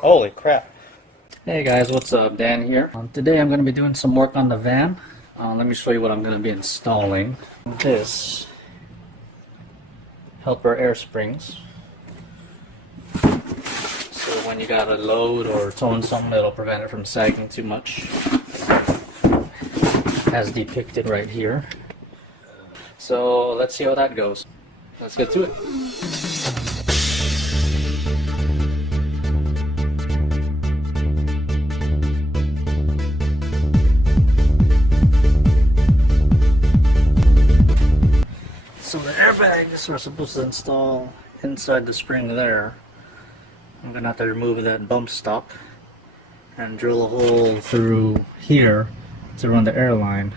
Holy crap. Hey guys, what's up? Dan here. Today I'm going to be doing some work on the van. Let me show you what I'm going to be installing. This helper air springs. So when you gotta load or towing something, it'll prevent it from sagging too much. As depicted right here. So let's see how that goes. Let's get to it. So the airbags are supposed to install inside the spring there. I'm gonna have to remove that bump stop and drill a hole through here to run the airline.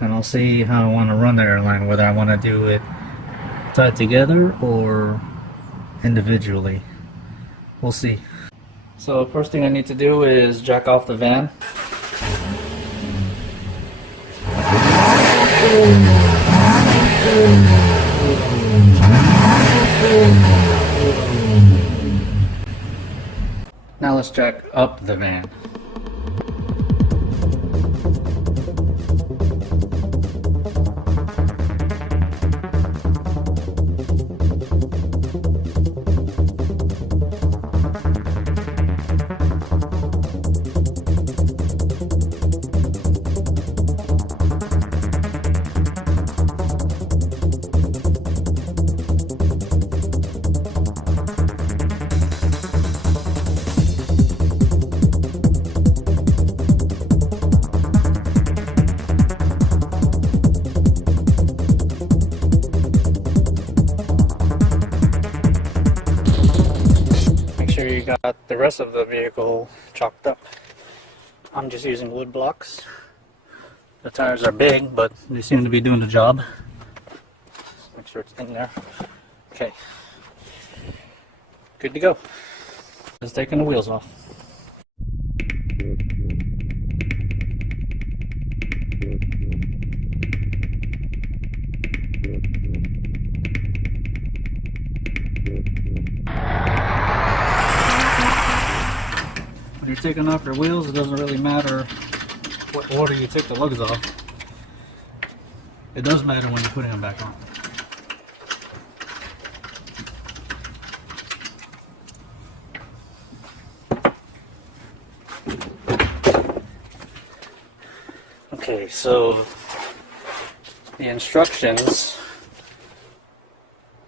And I'll see how I want to run the airline, whether I want to do it tied together or individually. We'll see. So first thing I need to do is jack off the van. Now let's jack up the van. You got the rest of the vehicle chalked up. I'm just using wood blocks. The tires are big, but they seem to be doing the job. Make sure it's in there. Okay. Good to go. Just taking the wheels off. When you're taking off your wheels, it doesn't really matter what order you take the lugs off. It does matter when you're putting them back on. Okay, so the instructions.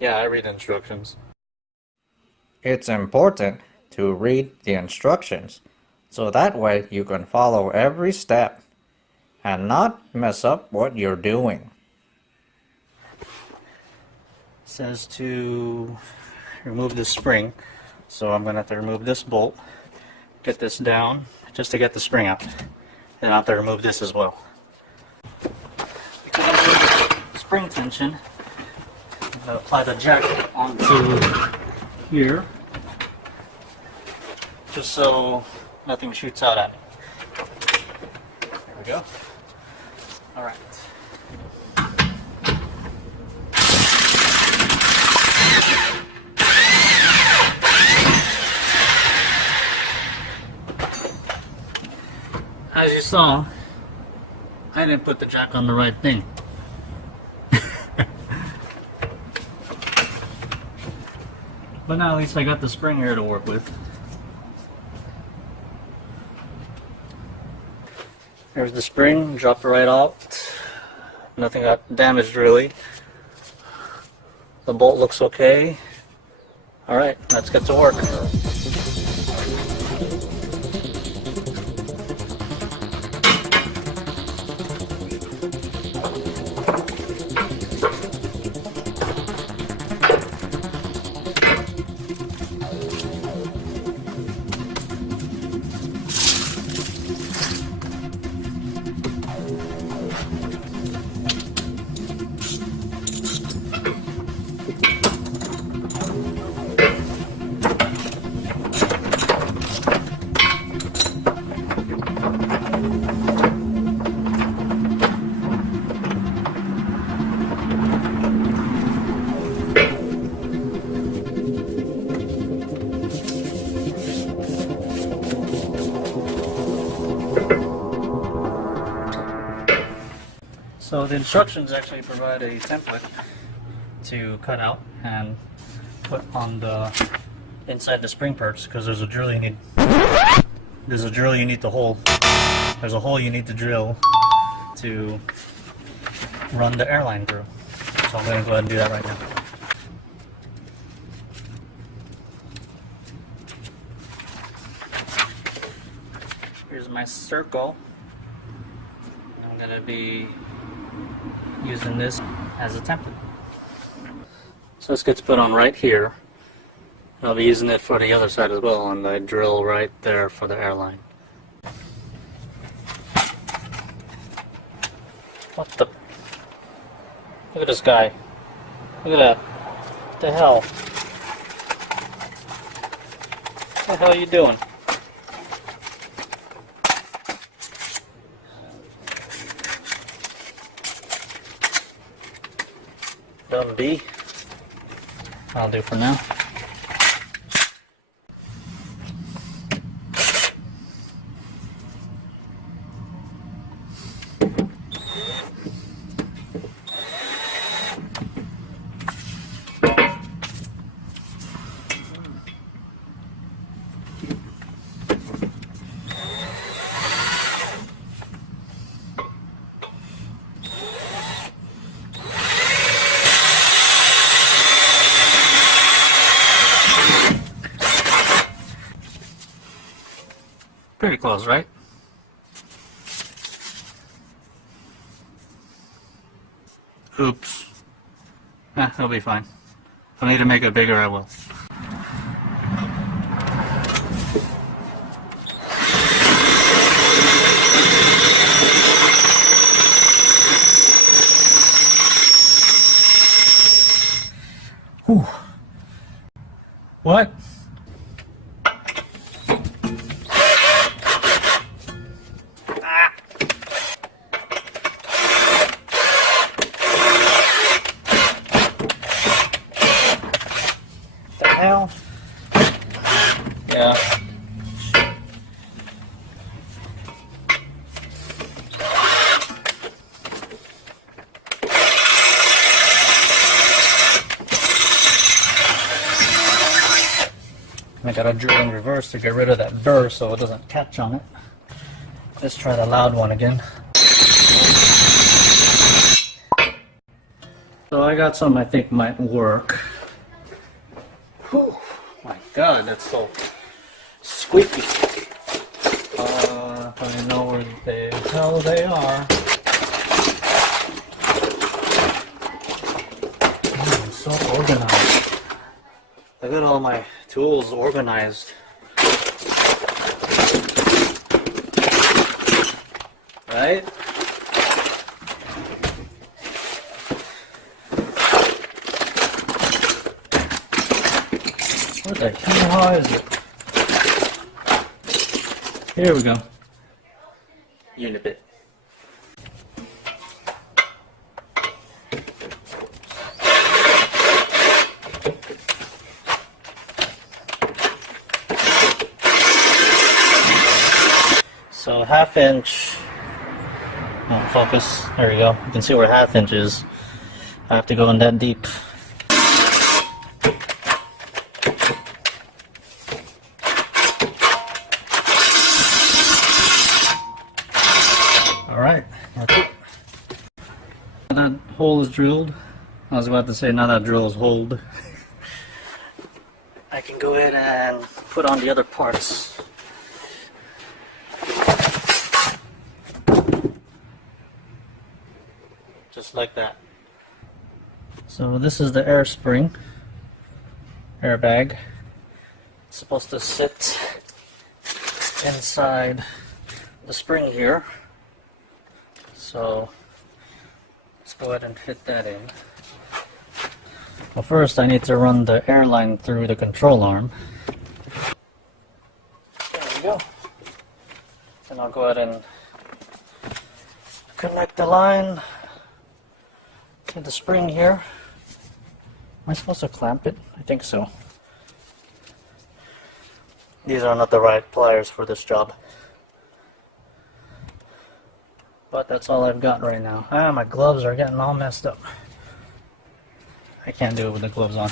Yeah, I read instructions. It's important to read the instructions so that way you can follow every step and not mess up what you're doing. It says to remove the spring, so I'm gonna have to remove this bolt, get this down just to get the spring out, and I'll have to remove this as well. Because I need the spring tension, I'm gonna apply the jack onto here, just so nothing shoots out at me. There we go. All right. As you saw, I didn't put the jack on the right thing. But now at least I got the spring here to work with. There's the spring, dropped right out. Nothing got damaged really. The bolt looks okay. Alright, let's get to work. So the instructions actually provide a template to cut out and put on the inside the spring perch, because there's a drill you need. There's a drill you need to hole. There's a hole you need to drill to run the airline through. So I'm going to go ahead and do that right now. Here's my circle. I'm going to be using this as a template. So this gets put on right here. I'll be using it for the other side as well, and I drill right there for the airline. What the? Look at this guy. Look at that. What the hell? What the hell are you doing? Dumb B. I'll do for now. Pretty close, right? Oops. It'll be fine. If I need to make it bigger, I will. Whew. What? Hell? Yeah. I gotta drill in reverse to get rid of that burr so it doesn't catch on it. Let's try the loud one again. So I got something I think might work. Whew, my god, that's so squeaky. I know where the hell they are. I'm so organized. I got all my tools organized. Right? What the hell is it? Here we go. Unibit. So 1/2 inch. Oh, focus. There we go. You can see where 1/2 inch is. I have to go in that deep. Alright, that's it. Now that hole is drilled, I was about to say now that drill is holed, I can go ahead and put on the other parts. Just like that. So this is the air spring, airbag. It's supposed to sit inside the spring here. So let's go ahead and fit that in. Well, first I need to run the airline through the control arm. There we go. And I'll go ahead and connect the line to the spring here. Am I supposed to clamp it? I think so. These are not the right pliers for this job. But that's all I've got right now. Ah, my gloves are getting all messed up. I can't do it with the gloves on.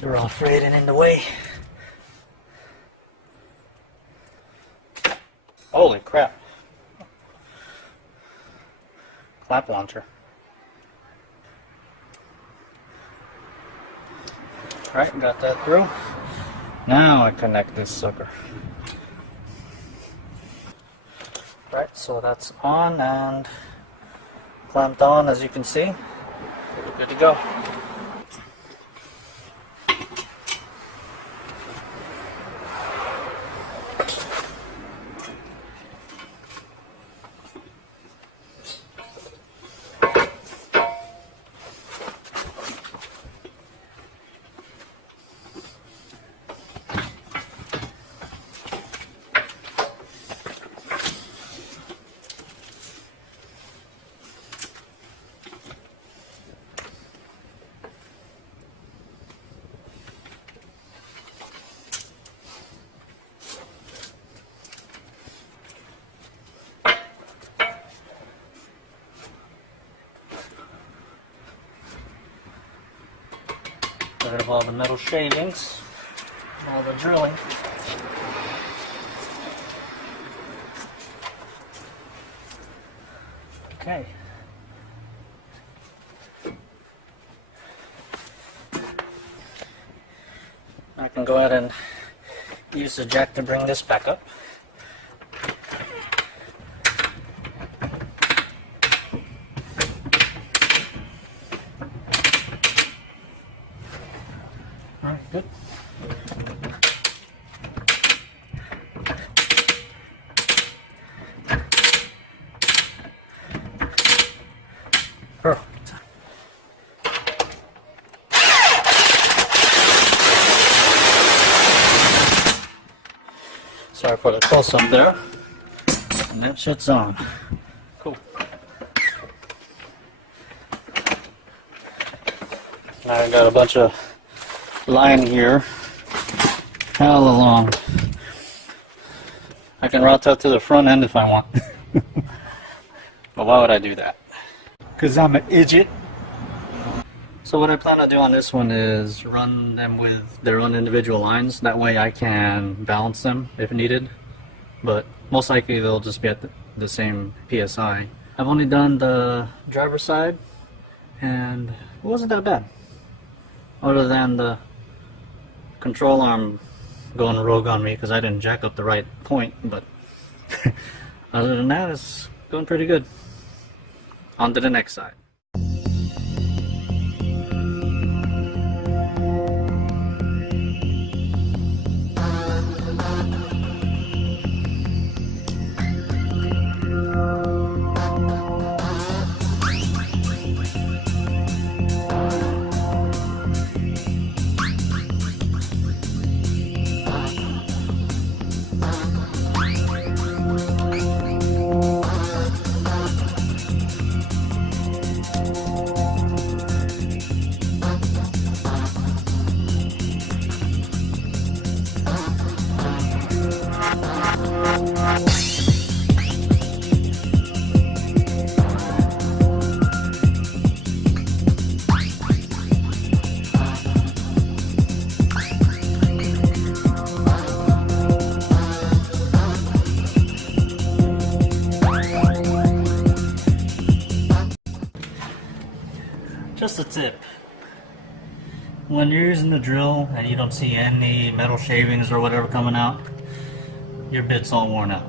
They're all frayed and in the way. Holy crap. Clap launcher. Alright, got that through. Now I connect this sucker. Right, so that's on and clamped on, as you can see. Good to go. Rid of all the metal shavings, all the drilling. Okay. I can go ahead and use the jack to bring this back up. Alright, good. Perfect. Sorry for the close-up there. And that shit's on. Cool. Now I got a bunch of line here. Hella long. I can route that to the front end if I want. But why would I do that? Because I'm an idiot. So what I plan to do on this one is run them with their own individual lines. That way I can balance them if needed. But most likely they'll just be at the same PSI. I've only done the driver's side and it wasn't that bad. Other than the control arm going rogue on me because I didn't jack up the right point. But other than that, it's going pretty good. On to the next side. Just a tip. When you're using the drill and you don't see any metal shavings or whatever coming out, your bit's all worn out.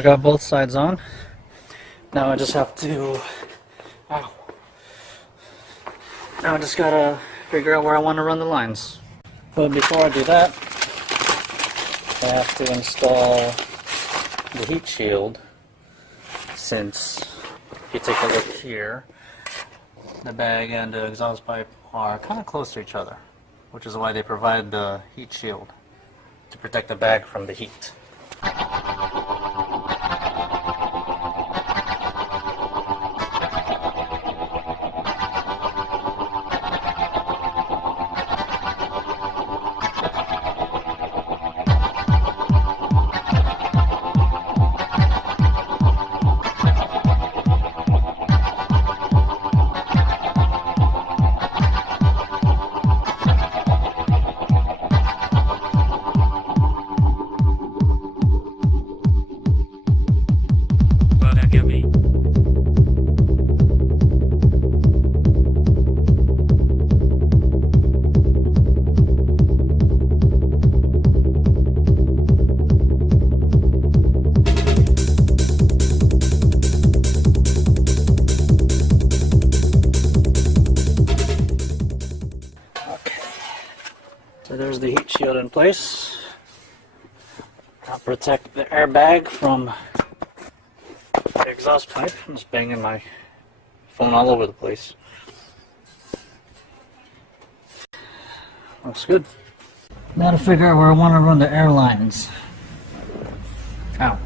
I got both sides on. Now I just have to, ow. Now I just gotta figure out where I want to run the lines. But before I do that, I have to install the heat shield, since if you take a look here, the bag and the exhaust pipe are kind of close to each other, which is why they provide the heat shield to protect the bag from the heat. So there's the heat shield in place. I'll protect the airbag from the exhaust pipe. I'm just banging my phone all over the place. Looks good. Now to figure out where I want to run the air lines. Ow.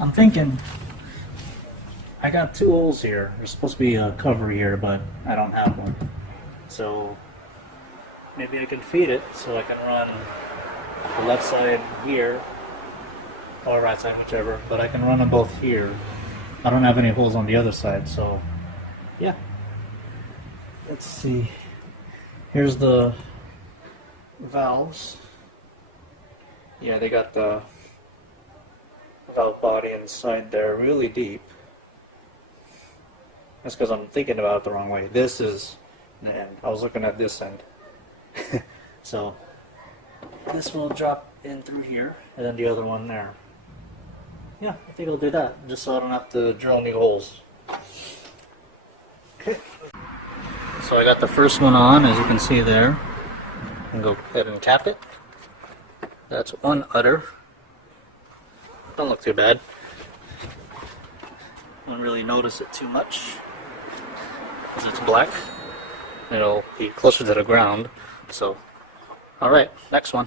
I'm thinking, I got two holes here. There's supposed to be a cover here, but I don't have one. So maybe I can feed it so I can run the left side here, or right side, whichever, but I can run them both here. I don't have any holes on the other side, so yeah. Let's see. Here's the valves. Yeah, they got the valve body inside there really deep. That's because I'm thinking about it the wrong way. This is the end. I was looking at this end. So this will drop in through here, and then the other one there. Yeah, I think I'll do that, just so I don't have to drill any holes. Okay. So I got the first one on, as you can see there. And go ahead and cap it. That's one udder. Don't look too bad. Don't really notice it too much, because it's black. It'll be closer to the ground. So, alright, next one.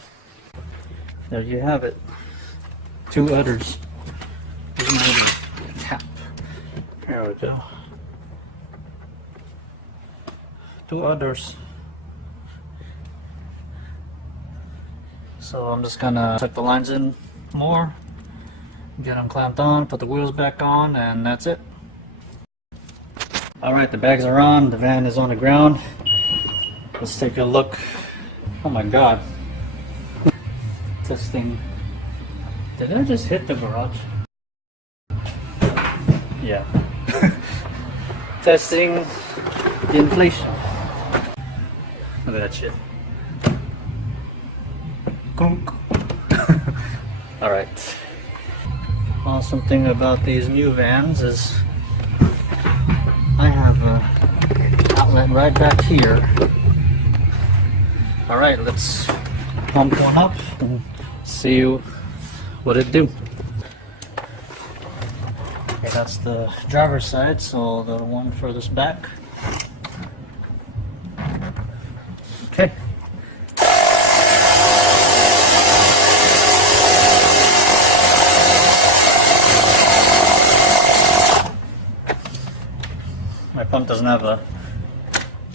There you have it. Two udders. Here's my udder cap. There we go. Two udders. So I'm just gonna tuck the lines in more, get them clamped on, put the wheels back on, and that's it. Alright, the bags are on, the van is on the ground. Let's take a look. Oh my god. Testing. Did I just hit the garage? Yeah. Testing the inflation. Look at that shit. Clunk. Alright. Awesome thing about these new vans is I have an outlet right back here. Alright, let's pump one up and see what it do. Okay, that's the driver's side, so the one furthest back. Okay. My pump doesn't have a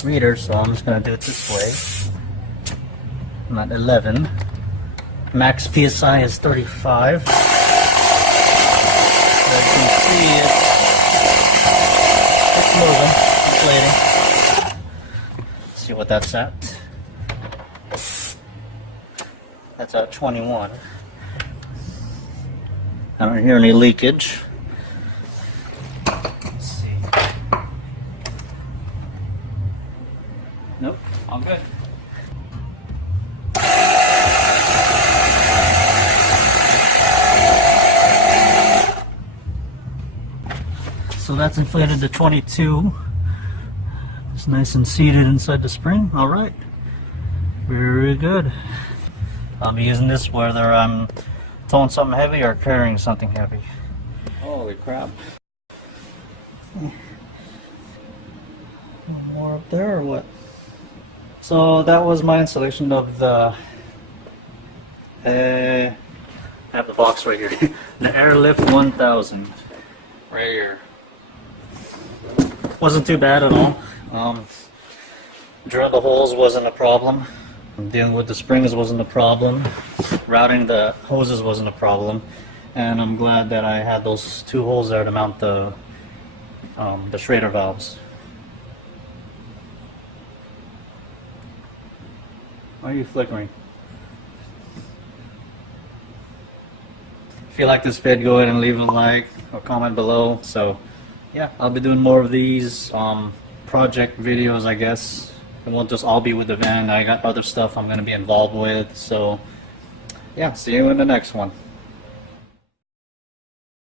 reader, so I'm just going to do it this way. I'm at 11. Max PSI is 35. As you can see, it's moving, inflating. Let's see what that's at. That's at 21. I don't hear any leakage. Let's see. Nope, all good. so that's inflated to 22. It's nice and seated inside the spring. All right, very good. I'll be using this whether I'm towing something heavy or carrying something heavy. Holy crap. More up there or what? So that was my installation of the I have the box right here. The Airlift 1000 right here. Wasn't too bad at all. Drilling the holes wasn't a problem. Dealing with the springs wasn't a problem. Routing the hoses wasn't a problem. And I'm glad that I had those 2 holes there to mount the Schrader valves. Why are you flickering? If you like this vid, go ahead and leave a like or comment below. So yeah, I'll be doing more of these project videos, I guess. It won't just all be with the van. I got other stuff I'm going to be involved with. So yeah, see you in the next one.